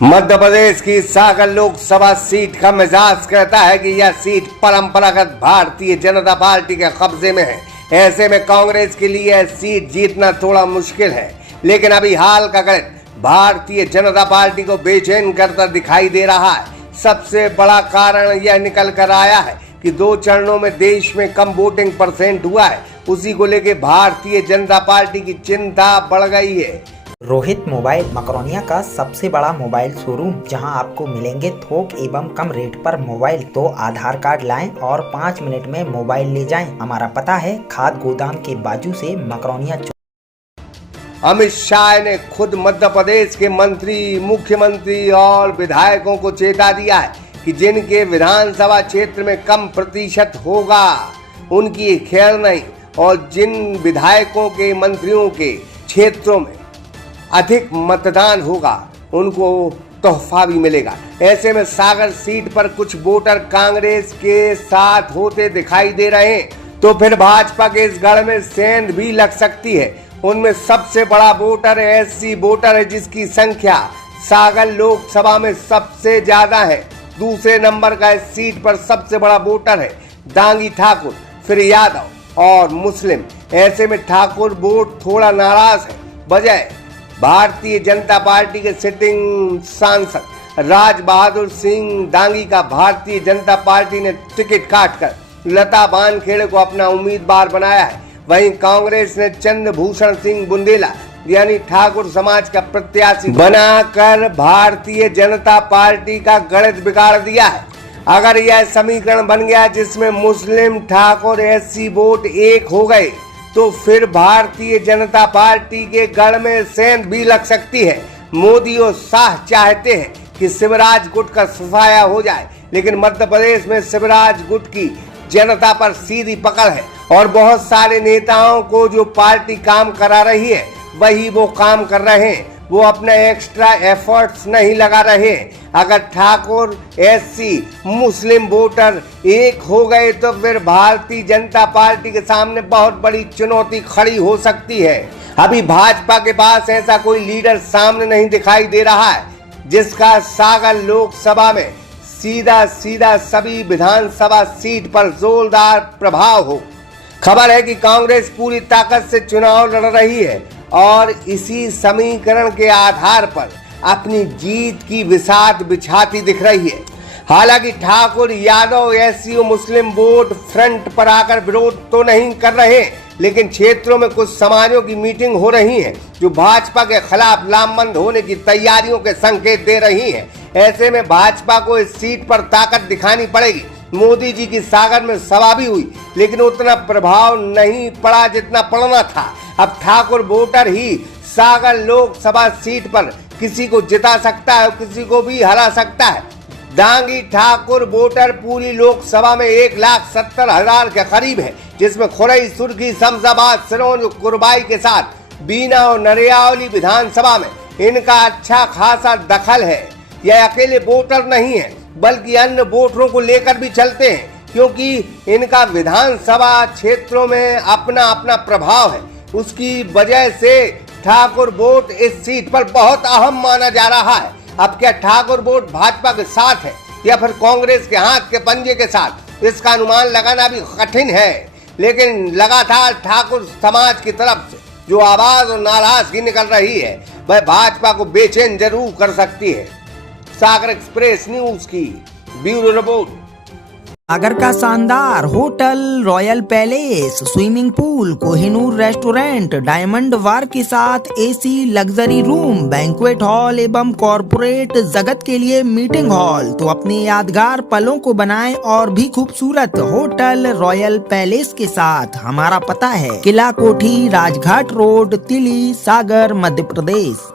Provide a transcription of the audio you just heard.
मध्य प्रदेश की सागर लोकसभा सीट का मिजाज कहता है कि यह सीट परंपरागत भारतीय जनता पार्टी के कब्जे में है। ऐसे में कांग्रेस के लिए यह सीट जीतना थोड़ा मुश्किल है, लेकिन अभी हाल का गणित भारतीय जनता पार्टी को बेचैन करता दिखाई दे रहा है। सबसे बड़ा कारण यह निकल कर आया है कि 2 चरणों में देश में कम वोटिंग परसेंट हुआ है। उसी को लेकर भारतीय जनता पार्टी की चिंता बढ़ गई है। रोहित मोबाइल मकरोनिया का सबसे बड़ा मोबाइल शोरूम, जहां आपको मिलेंगे थोक एवं कम रेट पर मोबाइल। तो आधार कार्ड लाएं और 5 मिनट में मोबाइल ले जाएं। हमारा पता है खाद गोदाम के बाजू से मकरोनिया। अमित शाह ने खुद मध्य प्रदेश के मंत्री, मुख्यमंत्री और विधायकों को चेता दिया है कि जिनके विधानसभा क्षेत्र में कम प्रतिशत होगा उनकी खैर नहीं, और जिन विधायकों के, मंत्रियों के क्षेत्रों में अधिक मतदान होगा उनको तोहफा भी मिलेगा। ऐसे में सागर सीट पर कुछ वोटर कांग्रेस के साथ होते दिखाई दे रहे हैं, तो फिर भाजपा के इस गढ़ में सेंध भी लग सकती है। उनमें सबसे बड़ा वोटर एससी वोटर है, जिसकी संख्या सागर लोकसभा में सबसे ज्यादा है। दूसरे नंबर का इस सीट पर सबसे बड़ा वोटर है दांगी ठाकुर, फिर यादव और मुस्लिम। ऐसे में ठाकुर वोट थोड़ा नाराज है। वजह भारतीय जनता पार्टी के सिटिंग सांसद राज बहादुर सिंह दांगी का भारतीय जनता पार्टी ने टिकट काटकर लता बानखेड़े को अपना उम्मीदवार बनाया है। वहीं कांग्रेस ने चंद्रभूषण सिंह बुंदेला यानी ठाकुर समाज का प्रत्याशी बनाकर भारतीय जनता पार्टी का गणित बिगाड़ दिया है। अगर यह समीकरण बन गया जिसमें मुस्लिम, ठाकुर, एससी वोट एक हो गए, तो फिर भारतीय जनता पार्टी के गढ़ में सेंध भी लग सकती है। मोदी और शाह चाहते हैं कि शिवराज गुट का सफाया हो जाए, लेकिन मध्य प्रदेश में शिवराज गुट की जनता पर सीधी पकड़ है और बहुत सारे नेताओं को जो पार्टी काम करा रही है वही वो काम कर रहे हैं। वो अपने एक्स्ट्रा एफर्ट्स नहीं लगा रहे। अगर ठाकुर, एससी, मुस्लिम वोटर एक हो गए तो फिर भारतीय जनता पार्टी के सामने बहुत बड़ी चुनौती खड़ी हो सकती है। अभी भाजपा के पास ऐसा कोई लीडर सामने नहीं दिखाई दे रहा है जिसका सागर लोकसभा में सीधा सभी विधानसभा सीट पर जोरदार प्रभाव हो। खबर है कि कांग्रेस पूरी ताकत से चुनाव लड़ रही है और इसी समीकरण के आधार पर अपनी जीत की बिसात बिछाती दिख रही है। हालांकि ठाकुर, यादव, एससी और मुस्लिम वोट फ्रंट पर आकर विरोध तो नहीं कर रहे, लेकिन क्षेत्रों में कुछ समाजों की मीटिंग हो रही है जो भाजपा के खिलाफ लामबंद होने की तैयारियों के संकेत दे रही है। ऐसे में भाजपा को इस सीट पर ताकत दिखानी पड़ेगी। मोदी जी की सागर में सभा भी हुई, लेकिन उतना प्रभाव नहीं पड़ा जितना पड़ना था। अब ठाकुर वोटर ही सागर लोकसभा सीट पर किसी को जिता सकता है, किसी को भी हरा सकता है। दांगी ठाकुर वोटर पूरी लोकसभा में 1,70,000 के करीब है, जिसमें खुरई, सुर्खी, शमशाबाद, सिरोंज, कुरबाई के साथ बीना और नरियावली विधानसभा में इनका अच्छा खासा दखल है। यह अकेले वोटर नहीं है बल्कि अन्य वोटरों को लेकर भी चलते हैं, क्योंकि इनका विधानसभा क्षेत्रों में अपना अपना प्रभाव है। उसकी वजह से ठाकुर वोट इस सीट पर बहुत अहम माना जा रहा है। अब क्या ठाकुर वोट भाजपा के साथ है या फिर कांग्रेस के हाथ के पंजे के साथ, इसका अनुमान लगाना भी कठिन है। लेकिन लगातार ठाकुर समाज की तरफ से जो आवाज और नाराजगी निकल रही है वह भाजपा को बेचैन जरूर कर सकती है। सागर एक्सप्रेस न्यूज की ब्यूरो रिपोर्ट। सागर का शानदार hotel, royal palace, swimming pool, Kohinoor restaurant, diamond bar के साथ AC luxury room, banquet hall एवं कॉर्पोरेट जगत के लिए मीटिंग हॉल। तो अपने यादगार पलों को बनाएं और भी खूबसूरत होटल रॉयल पैलेस के साथ। हमारा पता है किला कोठी, राजघाट रोड, तिली, सागर, मध्य प्रदेश।